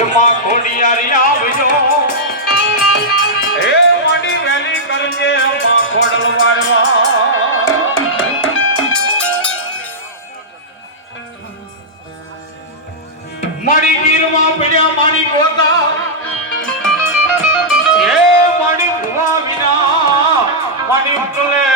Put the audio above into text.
એમાં ખોડિયારી આવજો એ મોડી વેલી કરજે એમાં ખોડલ વારવા મારી ગીરમાં પડ્યા મારી ગોતા એ મારી ભુવા વિના મારી ઉકલે